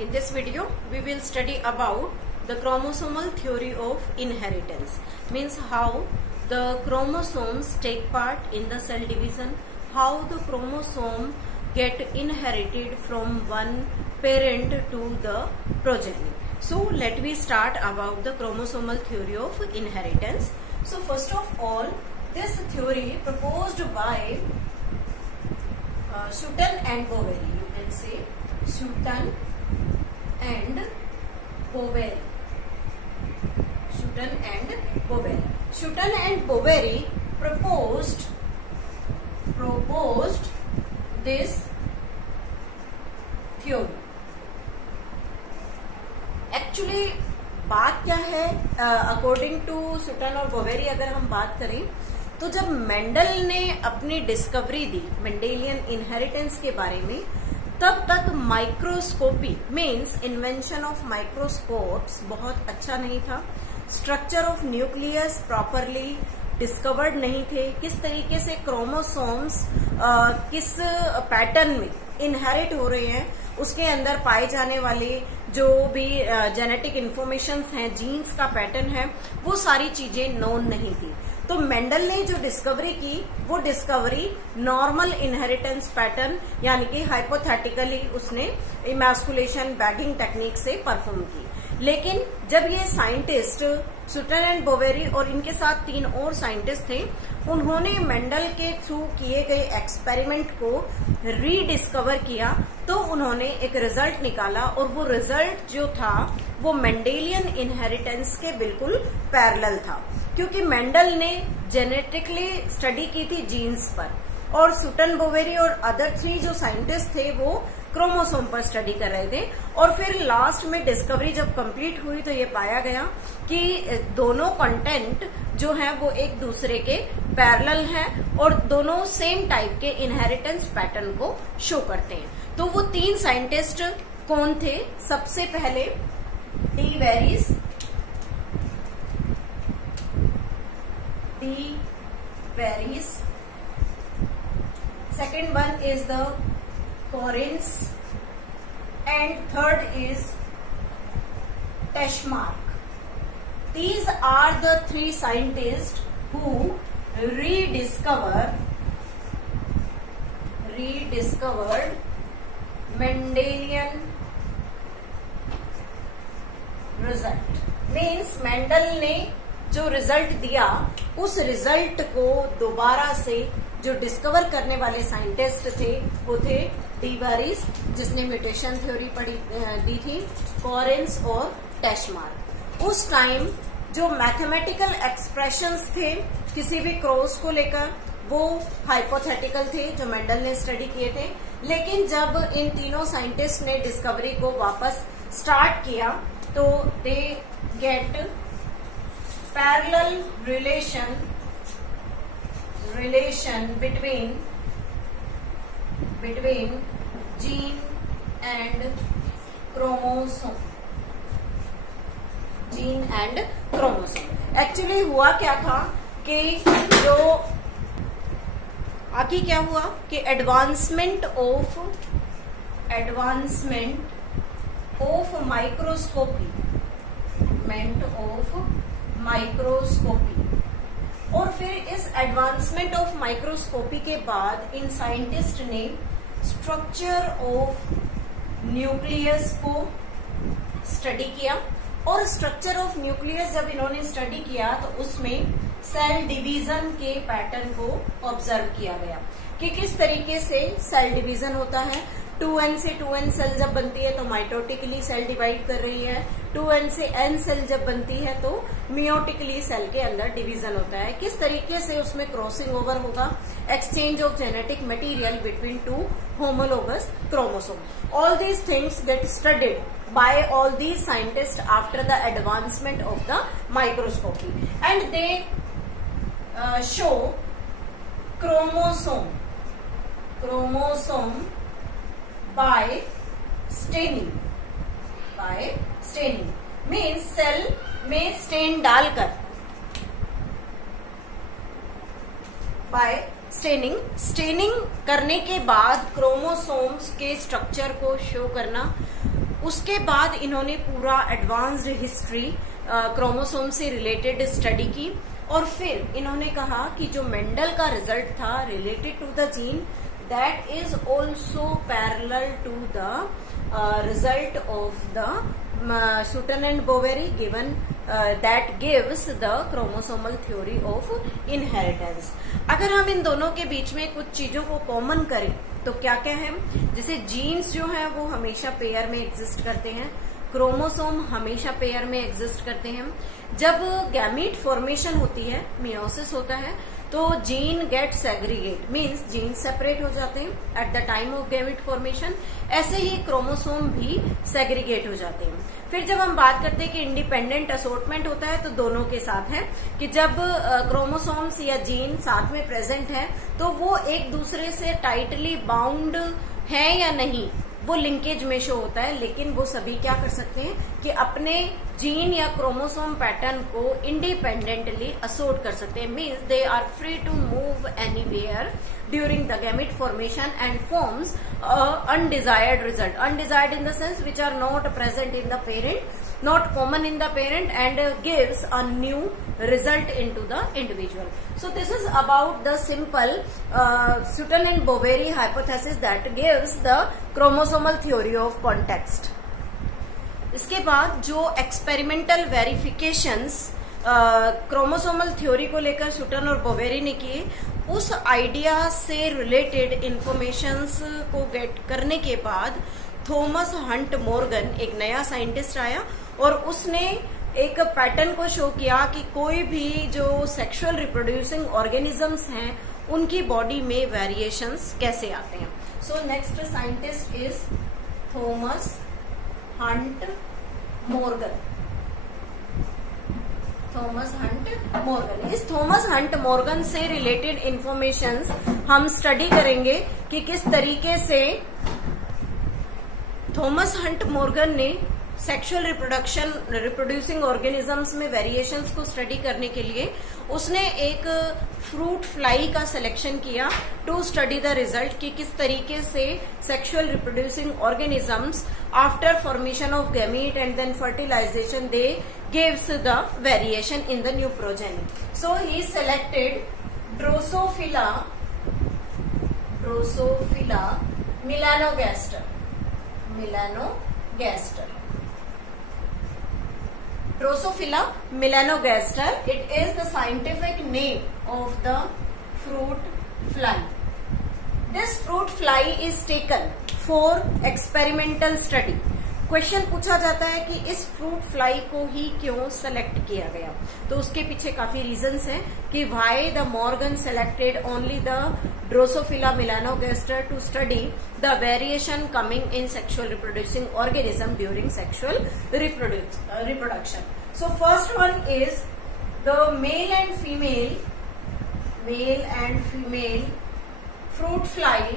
In this video, we will study about the chromosomal theory of inheritance. Means how the chromosomes take part in the cell division, how the chromosome get inherited from one parent to the progeny. So let me start about the chromosomal theory of inheritance. So first of all, this theory proposed by Sutton and Boveri. You can say Sutton and Boveri. Sutton and Boveri. Sutton and Boveri proposed this theory. Actually बात क्या है, according to Sutton और Boveri अगर हम बात करें तो जब मेंडल ने अपनी डिस्कवरी दी मेंडेलियन इनहेरिटेंस के बारे में, तब तक microscopy means invention of microscopes बहुत अच्छा नहीं था. Structure of nucleus properly discovered नहीं थे. किस तरीके से क्रोमोसोम्स किस पैटर्न में इनहेरिट हो रहे हैं, उसके अंदर पाए जाने वाले जो भी जेनेटिक इंफॉर्मेशन हैं, जीन्स का पैटर्न है, वो सारी चीजें नोन नहीं थी. तो मेंडल ने जो डिस्कवरी की वो डिस्कवरी नॉर्मल इनहेरिटेंस पैटर्न यानी कि हाइपोथेटिकली उसने इमैस्कुलेशन बैगिंग टेक्निक से परफॉर्म की. लेकिन जब ये साइंटिस्ट सुटन एंड बोवेरी और इनके साथ 3 और साइंटिस्ट थे, उन्होंने मेंडल के थ्रू किए गए एक्सपेरिमेंट को रीडिस्कवर किया तो उन्होंने एक रिजल्ट निकाला और वो रिजल्ट जो था वो मेंडेलियन इनहेरिटेंस के बिल्कुल पैरेलल था. क्योंकि मेंडल ने जेनेटिकली स्टडी की थी जीन्स पर और सुटन बोवेरी और अदर 3 जो साइंटिस्ट थे वो क्रोमोसोम पर स्टडी कर रहे थे. और फिर लास्ट में डिस्कवरी जब कंप्लीट हुई तो ये पाया गया कि दोनों कंटेंट जो है वो एक दूसरे के पैरेलल हैं और दोनों सेम टाइप के इनहेरिटेंस पैटर्न को शो करते हैं. तो वो 3 साइंटिस्ट कौन थे? सबसे पहले de Vries, second one is the Correns, and third is Teschmark. These are the 3 scientists who rediscovered Mendelian result. Means Mendel ने जो रिजल्ट दिया उस रिजल्ट को दोबारा से जो डिस्कवर करने वाले साइंटिस्ट थे वो थे डी वेरिस जिसने म्यूटेशन थ्योरी दी थी, कॉरेंस और टेशमार्क. उस टाइम जो मैथमेटिकल एक्सप्रेशंस थे किसी भी क्रॉस को लेकर वो हाइपोथेटिकल थे जो मेंडल ने स्टडी किए थे. लेकिन जब इन तीनों साइंटिस्ट ने डिस्कवरी को वापस स्टार्ट किया तो they get parallel relation between gene and chromosome. Actually हुआ क्या था कि जो आगे क्या हुआ कि एडवांसमेंट ऑफ माइक्रोस्कोपी और फिर इस एडवांसमेंट ऑफ माइक्रोस्कोपी के बाद इन साइंटिस्ट ने स्ट्रक्चर ऑफ न्यूक्लियस को स्टडी किया. और स्ट्रक्चर ऑफ न्यूक्लियस जब इन्होंने स्टडी किया तो उसमें सेल डिवीजन के पैटर्न को ऑब्जर्व किया गया कि किस तरीके से सेल डिवीजन होता है. 2n से 2n सेल जब बनती है तो माइटोटिकली सेल डिवाइड कर रही है. 2n से n सेल जब बनती है तो मियोटिकली सेल के अंदर डिवीजन होता है. किस तरीके से उसमें क्रॉसिंग ओवर होगा, exchange of genetic material between 2 homologous chromosome. All these things get studied by all these scientists after the advancement of the microscopy, and they show chromosome by staining. Means cell में stain डालकर by staining करने के बाद chromosomes के structure को show करना. उसके बाद इन्होंने पूरा एडवांस्ड हिस्ट्री क्रोमोसोम से रिलेटेड स्टडी की और फिर इन्होंने कहा कि जो मेंडल का रिजल्ट था related to the gene, that is also parallel to the result of the Sutton and Boveri given that gives the chromosomal theory of inheritance. अगर हम इन दोनों के बीच में कुछ चीजों को कॉमन करें तो क्या क्या है, जैसे जीन्स जो है वो हमेशा पेयर में एग्जिस्ट करते हैं, क्रोमोसोम हमेशा पेयर में एग्जिस्ट करते हैं। जब गैमीट फॉर्मेशन होती है, मियोसिस होता है, तो gene get segregate, means gene separate हो जाते हैं at the time of gamete formation. ऐसे ही क्रोमोसोम भी सेग्रीगेट हो जाते हैं। फिर जब हम बात करते हैं कि इंडिपेंडेंट असॉर्टमेंट होता है, तो दोनों के साथ है कि जब क्रोमोसोम्स या जीन साथ में प्रेजेंट है तो वो एक दूसरे से टाइटली बाउंड है या नहीं, वो लिंकेज में शो होता है, लेकिन वो सभी क्या कर सकते हैं कि अपने जीन या क्रोमोसोम पैटर्न को इंडिपेंडेंटली असोर्ट कर सकते हैं, means they are free to move anywhere during the gamete formation and forms undesired result, undesired in the sense which are not present in the parent, not common in the parent, and gives a new result into the individual. So this is about the simple Sutton and Boveri hypothesis that gives the chromosomal theory of context. इसके बाद जो experimental verifications chromosomal theory को लेकर Sutton और Boveri ने किए, उस idea से रिलेटेड इंफॉर्मेशंस को गेट करने के बाद थॉमस हंट मॉर्गन, एक नया साइंटिस्ट आया और उसने एक पैटर्न को शो किया कि कोई भी जो सेक्सुअल रिप्रोड्यूसिंग ऑर्गेनिजम्स हैं उनकी बॉडी में वेरिएशंस कैसे आते हैं। So next scientist is Thomas Hunt Morgan. Thomas Hunt Morgan, इस थॉमस हंट मॉर्गन से रिलेटेड इंफॉर्मेशंस हम स्टडी करेंगे कि किस तरीके से थॉमस हंट मॉर्गन ने सेक्सुअल रिप्रोड्यूसिंग ऑर्गेनिजम्स में वेरिएशंस को स्टडी करने के लिए उसने एक फ्रूट फ्लाई का सिलेक्शन किया टू स्टडी द रिजल्ट कि किस तरीके से sexual reproducing organisms after formation of gamete and then fertilisation they gives the variation in the new progeny. So he selected drosophila melanogaster. Drosophila melanogaster, it is the scientific name of the fruit fly. This fruit fly is taken for experimental study. Question पूछा जाता है कि इस fruit fly को ही क्यों select किया गया, तो उसके पीछे काफी रीजंस हैं कि why the Morgan selected only the drosophila melanogaster to study the variation coming in sexual reproducing organism during sexual reproduction. So first one is the male and female fruit fly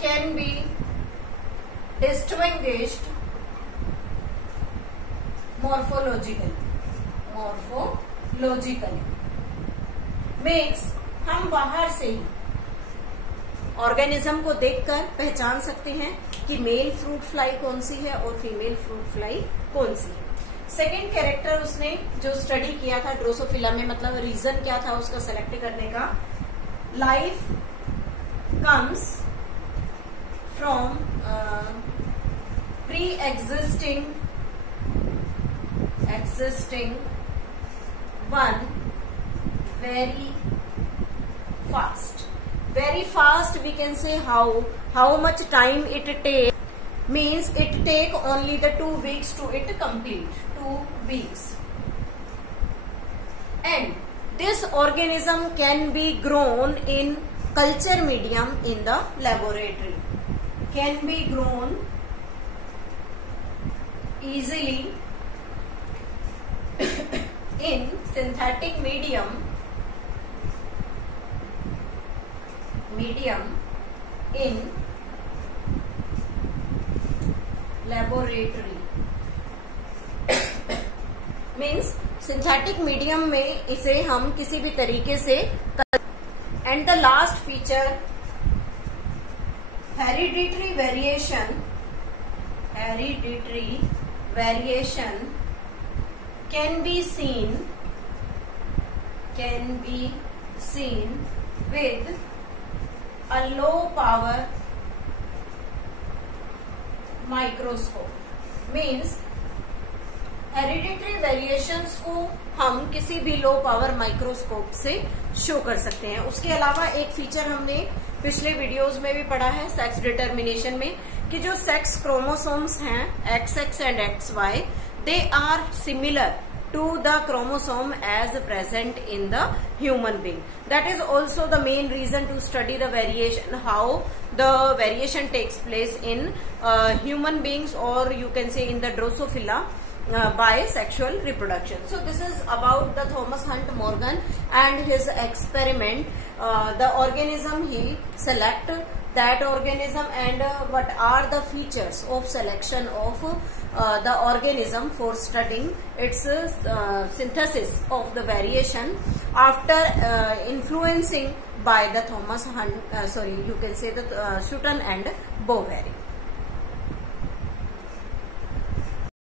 can be distinguished morphologically means हम बाहर से ही organism को देखकर पहचान सकते हैं कि mail fruit fly कौन सी है और फीमेल फ्रूट फ्लाई कौन सी है। सेकेंड कैरेक्टर उसने जो स्टडी किया था ड्रोसोफिला में, मतलब रीजन क्या था उसका सेलेक्ट करने का, life comes from pre-existing one very fast we can say how much time it take, means it take only the 2 weeks to it complete, 2 weeks, and this organism can be grown in culture medium in the laboratory, can be grown easily in synthetic medium in laboratory means synthetic medium में इसे हम किसी भी तरीके से, and the last feature hereditary variation can be seen with a low power microscope. Means hereditary variations को हम किसी भी लो पावर माइक्रोस्कोप से शो कर सकते हैं. उसके अलावा एक फीचर हमने पिछले वीडियोस में भी पढ़ा है सेक्स डिटर्मिनेशन में, कि जो सेक्स क्रोमोसोम्स हैं XX and XY, they are similar to the chromosome as present in the human being. That is also the main reason to study the variation, how the variation takes place in human beings, or you can say in the Drosophila by sexual reproduction. So this is about the Thomas Hunt Morgan and his experiment, the organism he select, that organism, and what are the features of selection of the organism for studying its synthesis of the variation after influencing by the Thomas Hunt, you can say the Sutton and Boveri.